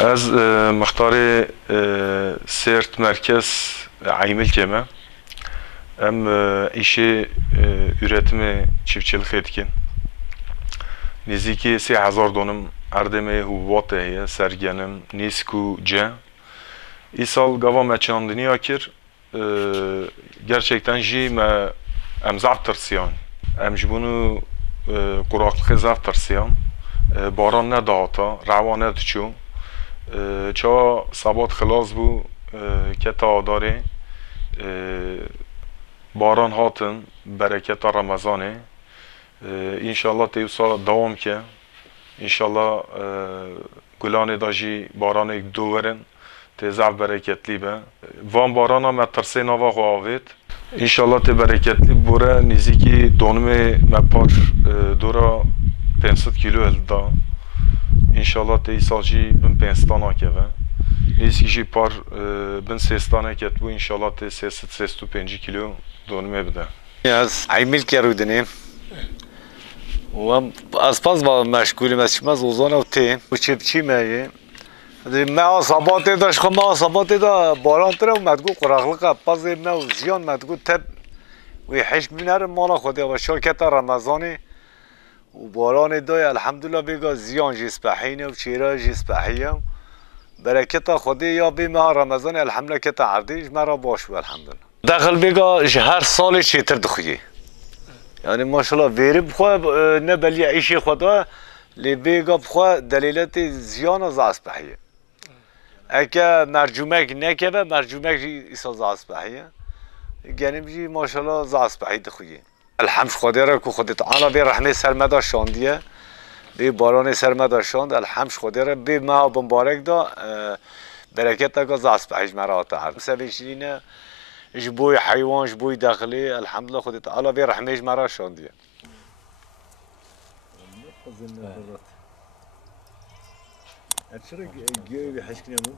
از مختار سرت مرکز عیمل کمه ام ایشه üretimi çiftçilik etkin. Niziki 3000 dönüm erdeme huvat heye sergenim nisku ce. İsal gava meçandini akir gerçekten ji me em zav tırsıyan. Em ji bunu kuraklığı zav tırsıyan. Baran ne dağıta, rava ne dıçu. Çawa sabat خلاص بو که تا داره باران هاتن برکت رمضانه انشالله تیو سال دوام که انشالله گلان داجی باران یک دورن تزعف برکتلی به وان باران هم ترسه نوا قاوید انشالله تی برکتلی بوره نزیکی دونم مپار دورا 500 کیلو الدا انشالله تی سالجی بن پنستان که نیستی جی پار بن سیستانه که تو انشالله تی 305 کیلو دونمه بده از عیمیل کرودنیم و از پس با مشغولیم از شما زوزان و تی و چی میگه ما صباته داشت خب ما صباته دا باران تره و مدگو قرقلقه پس ما زیان مدگو تب و حش بینر مالا خودی و شرکت رمضانی و باران دای الحمدلله بگا زیان جسپحینه و چیره جسپحیه برکت خودی یا بی ما رمضان الحمدلله که تعردیش مرا باش و الحمدلله داخل بگا هر سال چیتر دخویی یعنی ماشاءالله ویری بخواه نه بلی عیشی خدا لی بگا بخواه دلیلت زیان از عصبحیه اگه مرجومک نکبه مرجومک ایسا زعصبحیه گنیم جی ماشاءالله زعصبحی دخویی الحمد خدا را که خودت آنا بی رحمه سرمدا شاندیه بی باران سرمدا شاند الحمد خدا را بی ما بمبارک دا برکت تا که زعصبحیش مرا تعرض سبیشینه جبوی حیوان جبوی داخلی الحمدلله خودت آلا بی رحمهش مرا شاندیه چرا گیاهی حشک نمو؟